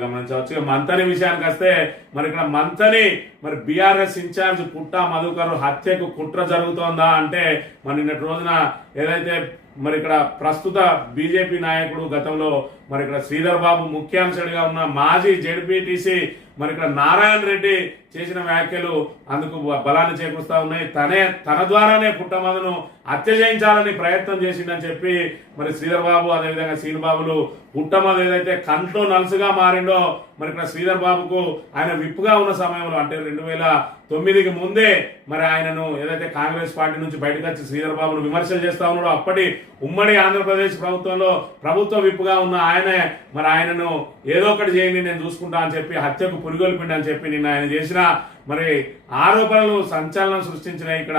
గమనించవచ్చు. మంతని విషయానికి వస్తే మరి ఇక్కడ మంతని మరి బీఆర్ఎస్ ఇన్ఛార్జ్ పుట్టా మధుకర్ హత్యకు కుట్ర జరుగుతోందా అంటే మరి నిన్నటి రోజున ఏదైతే మరి ఇక్కడ ప్రస్తుత బీజేపీ నాయకుడు గతంలో మరి ఇక్కడ శ్రీధర్ బాబు ముఖ్యాంశుడిగా ఉన్న మాజీ జెడ్పీటీసీ మరి ఇక్కడ నారాయణ రెడ్డి చేసిన వ్యాఖ్యలు అందుకు బలాన్ని చేకూరుస్తా ఉన్నాయి. తన ద్వారానే పుట్టమధును హత్య చేయించాలని ప్రయత్నం చేసిందని చెప్పి మరి శ్రీధర్ బాబు అదేవిధంగా శ్రీనుబాబులు పుట్టమధు ఏదైతే కంట్లో నలుసుగా మారిండో మరి ఇక్కడ శ్రీధర్ బాబుకు ఆయన విప్పుగా ఉన్న సమయంలో అంటే 2009కి ముందే మరి ఆయనను ఏదైతే కాంగ్రెస్ పార్టీ నుంచి బయటకు వచ్చి శ్రీధర్ బాబును విమర్శలు చేస్తా ఉన్నాడో అప్పటి ఉమ్మడి ఆంధ్రప్రదేశ్ ప్రభుత్వంలో ప్రభుత్వ విప్పుగా ఉన్న ఆయనే మరి ఆయనను ఏదో ఒకటి చేయండి నేను చూసుకుంటా అని చెప్పి హత్యకు పురిగొల్పిండి అని చెప్పి నిన్న ఆయన చేసిన మరి ఆరోపణలు సంచలనం సృష్టించినాయి. ఇక్కడ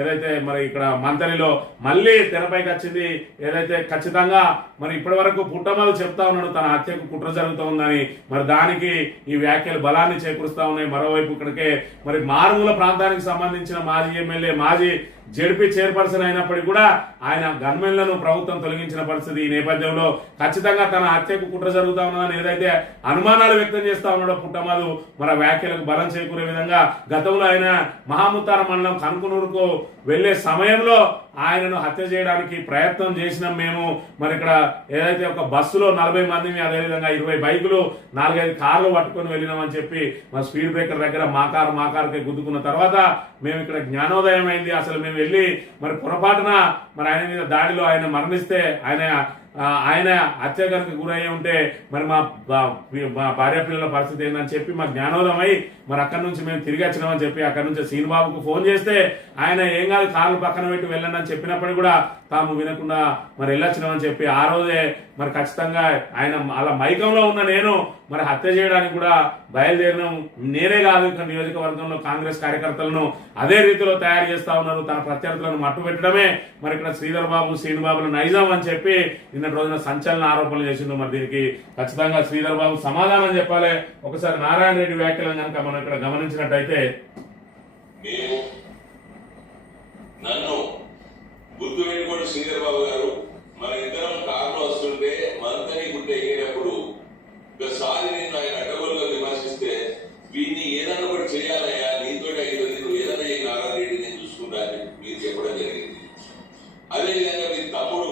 ఏదైతే మరి ఇక్కడ మంతనిలో మళ్ళీ తెరపైకి వచ్చింది ఏదైతే ఖచ్చితంగా మరి ఇప్పటి వరకు పుట్టమధు చెప్తా ఉన్నాడు తన హత్యకు కుట్ర జరుగుతూ ఉందని మరి దానికి ఈ వ్యాఖ్యలు బలాన్ని చేకూరుస్తా ఉన్నాయి. మరోవైపు ఇక్కడికే మరి మారుమూల ప్రాంతానికి సంబంధించిన మాజీ ఎమ్మెల్యే మాజీ జెడ్పీ చైర్పర్సన్ అయినప్పటికీ కూడా ఆయన గన్మెన్లను ప్రభుత్వం తొలగించిన పరిస్థితి. ఈ నేపథ్యంలో ఖచ్చితంగా తన హత్యకు కుట్ర జరుగుతా ఉన్నదని ఏదైతే అనుమానాలు వ్యక్తం చేస్తా ఉన్నాడో పుట్టమధు మరి వ్యాఖ్యలకు బలం చేకూరే విధంగా గతంలో ఆయన మహాముత్తార మండలం కనుకునూరుకు వెళ్లే సమయంలో ఆయనను హత్య చేయడానికి ప్రయత్నం చేసినాం మేము. మరి ఇక్కడ ఏదైతే ఒక బస్సులో 40 మందిని అదేవిధంగా 20 బైకులు 4-5 కార్లు పట్టుకొని వెళ్ళినామని చెప్పి మరి స్పీడ్ బ్రేకర్ దగ్గర మా కారుకి గుద్దుకున్న తర్వాత మేము ఇక్కడ జ్ఞానోదయం అయింది. అసలు మేము వెళ్ళి మరి పొరపాటున మరి ఆయన మీద దాడిలో ఆయన మరణిస్తే ఆయన హత్యాకానికి గురయ్యే ఉంటే మరి మా భార్య పిల్లల పరిస్థితి ఏందని చెప్పి మా జ్ఞానోదయం అయి మరి అక్కడి నుంచి మేము తిరిగి వచ్చినామని చెప్పి అక్కడి నుంచి శ్రీనుబాబుకు ఫోన్ చేస్తే ఆయన ఏం కాదు కార్లు పక్కన పెట్టి వెళ్ళండి అని చెప్పినప్పుడు కూడా తాము వినకుండా మరి వెళ్ళొచ్చినామని చెప్పి ఆ రోజే మరి ఖచ్చితంగా ఆయన అలా మైకంలో ఉన్న నేను మరి హత్య చేయడానికి కూడా బయలుదేరినాం. నేనే కాదు ఇక్కడ నియోజకవర్గంలో కాంగ్రెస్ కార్యకర్తలను అదే రీతిలో తయారు చేస్తా ఉన్నారు. తన ప్రత్యర్థులను మట్టు పెట్టడమే మరి ఇక్కడ శ్రీధర్ బాబు శ్రీనుబాబుల నైజం అని చెప్పి నిన్నటి రోజున సంచలన ఆరోపణలు చేసిండు. మరి దీనికి ఖచ్చితంగా శ్రీధర్ బాబు సమాధానం చెప్పాలి. ఒకసారి నారాయణ రెడ్డి వ్యాఖ్యలను కనుక మనం ఇక్కడ గమనించినట్టయితే నన్ను గుర్తు పెట్టుకోండి శ్రీధర్ బాబు గారు, మన ఇద్దరం కారులో వస్తుంటే మంతని గుట్ట ఎక్కేటప్పుడు ఒకసారి నేను ఆయన అడ్డగోలుగా విమర్శిస్తే వీడిని ఏదన్నా ఒకటి చేయాలయ్యా నీతో అయిపోయింది నువ్వు ఏదన్నా చేయి నారాయణ రెడ్డి నేను చూసుకుంటా అని మీరు చెప్పడం జరిగింది. అదేవిధంగా మీ తమ్ముడు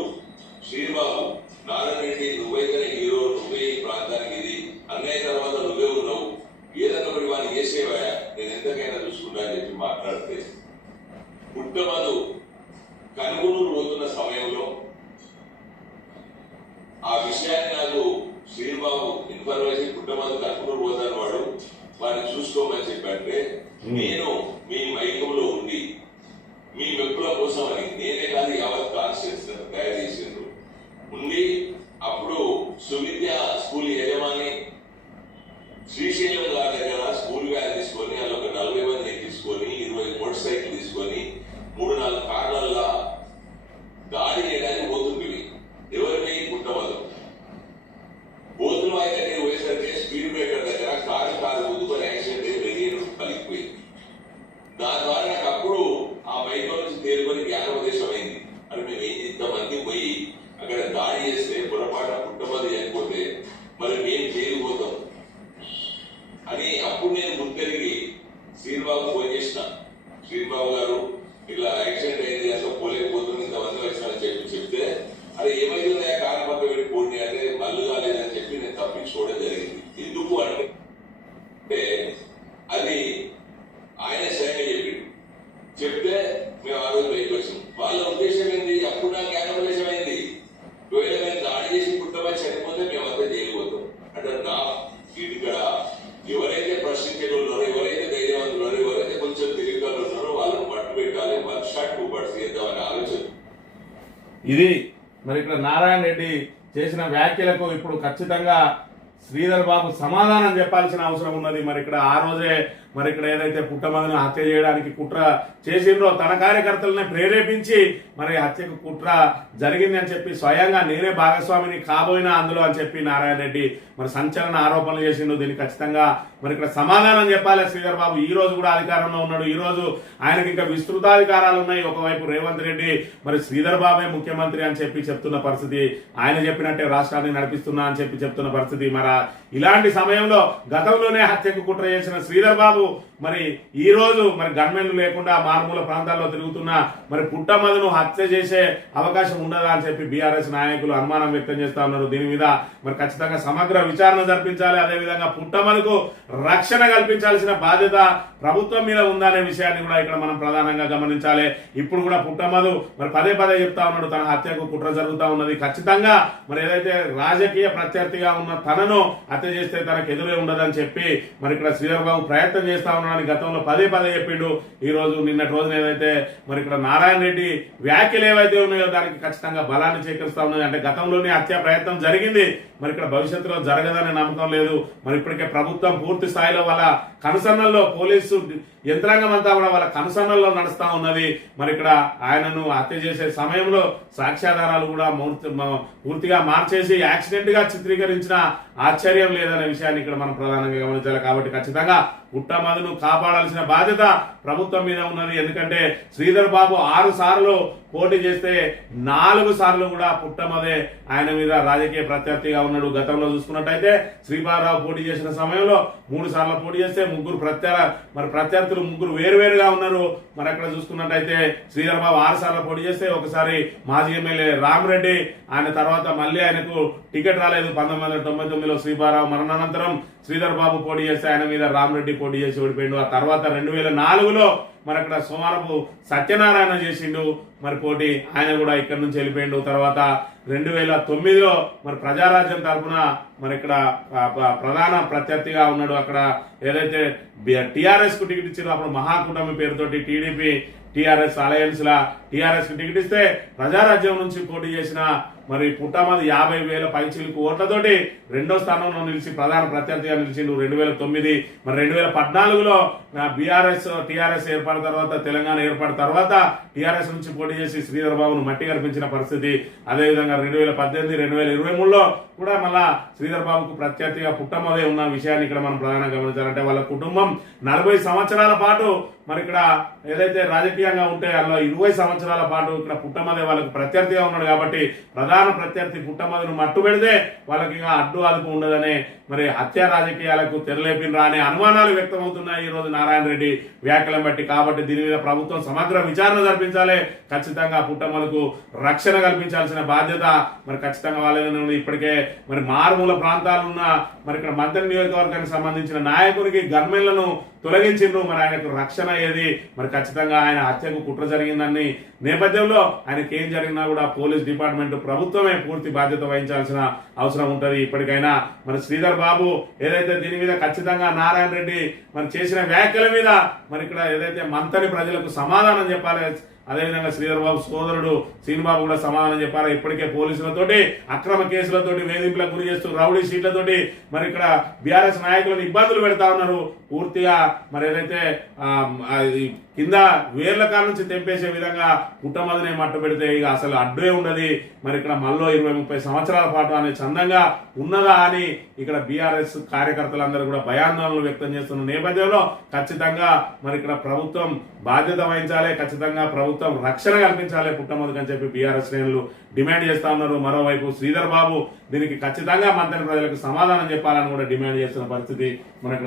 శ్రీబాబు నారాయణ రెడ్డి నువ్వైతే హీరో నువ్వే ఈ ప్రాంతానికి ఇది అన్నయ్య తర్వాత నువ్వే ఉన్నావు ఏదన్నా ఒకటి వాడిని చేసేవా నేను ఎంతకైనా చూసుకుంటా అని చెప్పి మాట్లాడితే పుట్టమధు కనుగొనూరు పోతున్న సమయంలో ఆ విషయాన్ని నాకు శ్రీబాబు ఇన్ఫర్మేషన్ పుట్టమధు కనుగొనూరు పోతాను వాడిని చూసుకోమని చెప్పంటే నేను మీ మైకంలో ఉండి మీ మెప్పుల కోసం అని నేనే కాదు యావత్ కాన్స్టిట్యూన్స్ తయారు చేసిండ్రు ఉండి అప్పుడు సువిద్య స్కూల్ యజమాని శ్రీశైలం గారి దగ్గర స్కూల్ వ్యాన్ తీసుకొని అలా ఒక 40 మందిని తీసుకొని 20 మోటార్ సైకిల్ తీసుకొని 3-4 కార్లల్లా దాడి చేయడానికి పోతుంది. ఎవరిని పుట్టమధు పోతులు ఆయన దగ్గర పోయేసరికి స్పీడ్ బ్రేకర్ దగ్గర కారు గుద్దుకొని యాక్సిడెంట్ అయ్యి వెయ్యి కలిగిపోయింది. దాని ద్వారా నాకు అప్పుడు ఆ బైక్ నుంచి తేలుకొని జ్ఞానోపదేశం అయింది. అని మేము ఇంతమంది పోయి అక్కడ దాడి చేస్తే పొరపాటు పుట్టమధు చేయకపోతే మరి మేము చేయకపోతాం అని అప్పుడు నేను గుర్తెరిగి శ్రీబాబు ఫోన్ చేసిన శ్రీబాబు గారు ఇట్లా యాక్సిడెంట్ అయింది అసలు పోలేకపోతుంది ఇంతమంది వచ్చినారని చెప్తే అరే ఏమైతుందా కారు పక్క పెట్టి పోటీ అంటే మల్లు కాలేదని చెప్పి నేను తప్పించుకోవడం జరిగింది. ఎందుకు అంటే అది ఆయన స్వయంగా చెప్తే మేము ఆ రోజు బయటకు వచ్చాం. వాళ్ళ ఉద్దేశం ఏంది అప్పుడు నాకు జ్ఞానోపదేశం అయింది ఒకవేళ మేము దాడి చేసి పుట్టమని చనిపోతే మేమంతా చేయకపోతాం అంటే నా ఇక్కడ ఎవరైతే ప్రశ్నించే ఉన్నారో ఎవరైతే ధైర్యవంతులు ఉన్నారో ఎవరైతే కొంచెం తిరిగిలో ఉన్నారో వాళ్ళని పట్టు పెట్టాలి 1 షాట్ 2 బట్స్ చేద్దామని ఆలోచన. ఇది మరి ఇక్కడ నారాయణ రెడ్డి చేసిన వ్యాఖ్యలకు ఇప్పుడు ఖచ్చితంగా శ్రీధర్ బాబు సమాధానం చెప్పాల్సిన అవసరం ఉన్నది. మరి ఇక్కడ ఆ రోజే మరి ఇక్కడ ఏదైతే పుట్టమదును హత్య చేయడానికి కుట్ర చేసిండ్రో తన కార్యకర్తలనే ప్రేరేపించి మరి హత్యకు కుట్ర జరిగింది అని చెప్పి స్వయంగా నేనే భాగస్వామిని కాబోయినా అందులో అని చెప్పి నారాయణ రెడ్డి మరి సంచలన ఆరోపణలు చేసిండు. దీనికి ఖచ్చితంగా మరి ఇక్కడ సమాధానం చెప్పాలి శ్రీధర్ బాబు. ఈ రోజు కూడా అధికారంలో ఉన్నాడు, ఈ రోజు ఆయనకి ఇంకా విస్తృతాధికారాలు ఉన్నాయి. ఒకవైపు రేవంత్ రెడ్డి మరి శ్రీధర్ బాబే ముఖ్యమంత్రి అని చెప్పి చెప్తున్న పరిస్థితి, ఆయన చెప్పినట్టే రాష్ట్రాన్ని నడిపిస్తున్నా అని చెప్పి చెప్తున్న పరిస్థితి. మరి ఇలాంటి సమయంలో గతంలోనే హత్యకు కుట్ర చేసిన శ్రీధర్ బాబు మరి ఈ రోజు మరి గన్మెన్లు లేకుండా మారుమూల ప్రాంతాల్లో తిరుగుతున్న మరి పుట్టమదును హత్య చేసే అవకాశం ఉండదా అని చెప్పి బీఆర్ఎస్ నాయకులు అనుమానం వ్యక్తం చేస్తా ఉన్నారు. దీని మీద మరి ఖచ్చితంగా సమగ్ర విచారణ జరిపించాలి. అదేవిధంగా పుట్టమదుకు రక్షణ కల్పించాల్సిన బాధ్యత ప్రభుత్వం మీద ఉందనే విషయాన్ని కూడా ఇక్కడ మనం ప్రధానంగా గమనించాలి. ఇప్పుడు కూడా పుట్టమదు మరి పదే పదే చెప్తా ఉన్నాడు తన హత్యకు కుట్ర జరుగుతా ఉన్నది. ఖచ్చితంగా మరి ఏదైతే రాజకీయ ప్రత్యర్థిగా ఉన్న తనను హత్య చేస్తే తనకు ఎదురే ఉండదని చెప్పి మరి ఇక్కడ శ్రీధర్ బాబు ప్రయత్నం చేస్తా ఉన్నాడని గతంలో పదే పదే చెప్పిండు. ఈ రోజు నిన్నటి రోజున ఏదైతే మరి ఇక్కడ నారాయణ రెడ్డి వ్యాఖ్యలు ఏవైతే ఉన్నాయో దానికి ఖచ్చితంగా బలాన్ని చేకూరుస్తా ఉన్నది. అంటే గతంలోనే హత్యా ప్రయత్నం జరిగింది, మరి ఇక్కడ భవిష్యత్తులో జరగదనే నమ్మకం లేదు. మరి ఇప్పటికే ప్రభుత్వం పూర్తి స్థాయిలో వాళ్ళ కనుసన్నల్లో పోలీసు యంత్రాంగం అంతా కూడా వాళ్ళ కనుసన్నల్లో నడుస్తా ఉన్నది. మరి ఇక్కడ ఆయనను హత్య చేసే సమయంలో సాక్ష్యాధారాలు కూడా పూర్తిగా మార్చేసి యాక్సిడెంట్ గా చిత్రీకరించిన ఆశ్చర్యం లేదనే విషయాన్ని ఇక్కడ మనం ప్రధానంగా గమనించాలి. కాబట్టి ఖచ్చితంగా పుట్టమదును కాపాడాల్సిన బాధ్యత ప్రభుత్వం మీద ఉన్నది. ఎందుకంటే శ్రీధర్ బాబు 6 సార్లు పోటీ చేస్తే 4 సార్లు కూడా పుట్టమదే ఆయన మీద రాజకీయ ప్రత్యర్థిగా ఉన్నాడు. గతంలో చూసుకున్నట్టయితే శ్రీపాదరావు పోటీ చేసిన సమయంలో 3 సార్లు పోటీ చేస్తే ప్రత్యర్థులు 3 వేరువేరుగా ఉన్నారు. మరి అక్కడ చూసుకున్నట్టయితే శ్రీధర్ బాబు 6 సార్లు పోటీ చేస్తే ఒకసారి మాజీ ఎమ్మెల్యే రామరెడ్డి, ఆయన తర్వాత మళ్ళీ ఆయనకు టికెట్ రాలేదు. 1999లో శ్రీపాదరావు మరణానంతరం శ్రీధర్ బాబు పోటీ చేస్తే ఆయన మీద రామరెడ్డి పోటీ చేసి ఓడిపోయిండు. ఆ తర్వాత 2004లో మరి అక్కడ సోమారపు సత్యనారాయణ చేసిండు మరి పోటీ, ఆయన కూడా ఇక్కడ నుంచి వెళ్ళిపోయిండు. తర్వాత 2009లో మరి ప్రజారాజ్యం తరఫున మరి ఇక్కడ ప్రధాన ప్రత్యర్థిగా ఉన్నాడు. అక్కడ ఏదైతే టిఆర్ఎస్ కు టికెట్ ఇచ్చారో అప్పుడు మహాకూటమి పేరుతోటి టీడీపీ టిఆర్ఎస్ అలయన్స్ లా టిఆర్ఎస్ కి టికెట్ ఇస్తే ప్రజారాజ్యం నుంచి పోటీ చేసిన మరి పుట్టమది 50,000 పైచీలకు ఓట్లతోటి 2వ స్థానంలో నిలిచి ప్రధాన ప్రత్యర్థిగా నిలిచిండు 2009. మరి 2014లో బీఆర్ఎస్ టిఆర్ఎస్ ఏర్పడిన తర్వాత తెలంగాణ ఏర్పడిన తర్వాత టిఆర్ఎస్ నుంచి పోటీ చేసి శ్రీధర్ బాబును మట్టి కనిపించిన పరిస్థితి. అదేవిధంగా 2018, 2023లో కూడా మళ్ళా శ్రీధర్ బాబుకు ప్రత్యర్థిగా పుట్టమదే ఉన్న విషయాన్ని ఇక్కడ మనం ప్రధానంగా గమనించాలంటే వాళ్ళ కుటుంబం 40 సంవత్సరాల పాటు మరి ఇక్కడ ఏదైతే రాజకీయంగా ఉంటే అలా 20 సంవత్సరాల పాటు ఇక్కడ పుట్టమదే వాళ్ళకు ప్రత్యర్థిగా ఉన్నాడు. కాబట్టి ప్రధాన ప్రత్యర్థి పుట్టమదును మట్టు పెడితే వాళ్ళకి ఇంకా అడ్డు అదుపు ఉండదనే మరి హత్యా రాజకీయాలకు తెరలేపినరా అనే అనుమానాలు వ్యక్తమవుతున్నాయి ఈ రోజు నారాయణ రెడ్డి వ్యాఖ్యలను బట్టి. కాబట్టి దీని మీద ప్రభుత్వం సమగ్ర విచారణ జరిపించాలి. ఖచ్చితంగా పుట్టమదుకు రక్షణ కల్పించాల్సిన బాధ్యత మరి ఖచ్చితంగా వాళ్ళ ఇప్పటికే మరి మారుమూల ప్రాంతాలున్న మరి ఇక్కడ మధ్య నియోజకవర్గానికి సంబంధించిన నాయకునికి గన్మెన్లను తొలగించిండ్రు. మరి ఆయనకు రక్షణ ఏది? మరి ఖచ్చితంగా ఆయన హత్యకు కుట్ర జరిగిందని నేపథ్యంలో ఆయనకి ఏం జరిగినా కూడా పోలీస్ డిపార్ట్మెంట్ ప్రభుత్వమే పూర్తి బాధ్యత వహించాల్సిన అవసరం ఉంటది. ఇప్పటికైనా మరి శ్రీధర్ బాబు ఏదైతే దీని మీద ఖచ్చితంగా నారాయణ రెడ్డి మరి చేసిన వ్యాఖ్యల మీద మరి ఇక్కడ ఏదైతే మంతని ప్రజలకు సమాధానం చెప్పాలి. అదేవిధంగా శ్రీధర్ బాబు సోదరుడు శ్రీనిబాబు కూడా సమాధానం చెప్పారు. ఇప్పటికే పోలీసులతోటి అక్రమ కేసులతోటి వేధింపులకు గురి చేస్తూ రౌడీ షీట్లతోటి మరి ఇక్కడ బీఆర్ఎస్ నాయకులను ఇబ్బందులు పెడతా ఉన్నారు. పూర్తిగా మరి ఏదైతే కింద వేర్ల కాడ నుంచి తెంపేసే విధంగా పుట్టమదినే మట్టు పెడితే ఇక అసలు అడ్డే ఉండదు. మరి ఇక్కడ మళ్ళీ 20-30 సంవత్సరాల పాటు అనే చందంగా ఉన్నదా అని ఇక్కడ బీఆర్ఎస్ కార్యకర్తలందరూ కూడా భయాందోళనలు వ్యక్తం చేస్తున్న నేపథ్యంలో ఖచ్చితంగా మరి ఇక్కడ ప్రభుత్వం బాధ్యత వహించాలి. ఖచ్చితంగా ప్రభుత్వం రక్షణ కల్పించాలి పుట్టమదికి అని చెప్పి బీఆర్ఎస్ శ్రేణులు డిమాండ్ చేస్తా ఉన్నారు. మరోవైపు శ్రీధర్ బాబు దీనికి ఖచ్చితంగా మంత్రి ప్రజలకు సమాధానం చెప్పాలని కూడా డిమాండ్ చేస్తున్న పరిస్థితి మనకు